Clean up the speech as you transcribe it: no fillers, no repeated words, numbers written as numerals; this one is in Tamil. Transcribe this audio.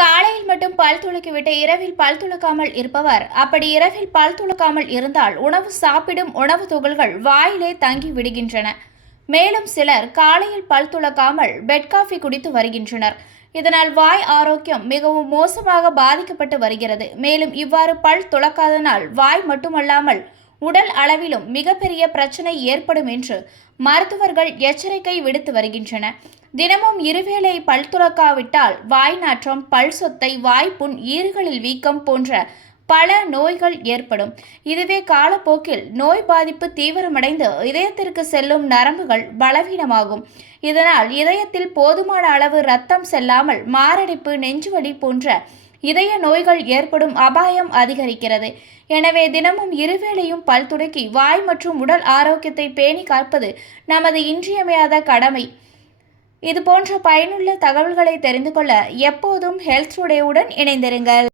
காலையில் மட்டும் பல் துலக்கிவிட்டு இரவில் பல் துலக்காமல் இருப்பவர், அப்படி இரவில் பல் துலக்காமல் இருந்தால் உணவு சாப்பிடும் உணவு துகள்கள் வாயிலே தங்கி விடுகின்றன. மேலும் சிலர் காலையில் பல் துலக்காமல் பெட் காஃபி குடித்து வருகின்றனர். இதனால் வாய் ஆரோக்கியம் மிகவும் மோசமாக பாதிக்கப்பட்டு வருகிறது. மேலும் இவ்வாறு பல் துலக்காதனால் வாய் மட்டுமல்லாமல் உடல் அளவிலும் மிகப்பெரிய பிரச்சனை ஏற்படும் என்று மருத்துவர்கள் எச்சரிக்கை விடுத்து வருகின்றனர். தினமும் இருவேளை பல் துலக்காவிட்டால் வாய் நாற்றம், பல் சொத்தை, வாய்ப்புண், ஈறுகளில் வீக்கம் போன்ற பல நோய்கள் ஏற்படும். இதுவே காலப்போக்கில் நோய் பாதிப்பு தீவிரமடைந்து இதயத்திற்கு செல்லும் நரம்புகள் பலவீனமாகும். இதனால் இதயத்தில் போதுமான அளவு இரத்தம் செல்லாமல் மாரடைப்பு, நெஞ்சுவலி போன்ற இதய நோய்கள் ஏற்படும் அபாயம் அதிகரிக்கிறது. எனவே தினமும் இருவேளையும் பல் துலக்கி வாய் மற்றும் உடல் ஆரோக்கியத்தை பேணி காப்பது நமது இன்றியமையாத கடமை. இது போன்ற பயனுள்ள தகவல்களை தெரிந்து கொள்ள எப்போதும் ஹெல்த் டுடேவுடன் இணைந்திருங்கள்.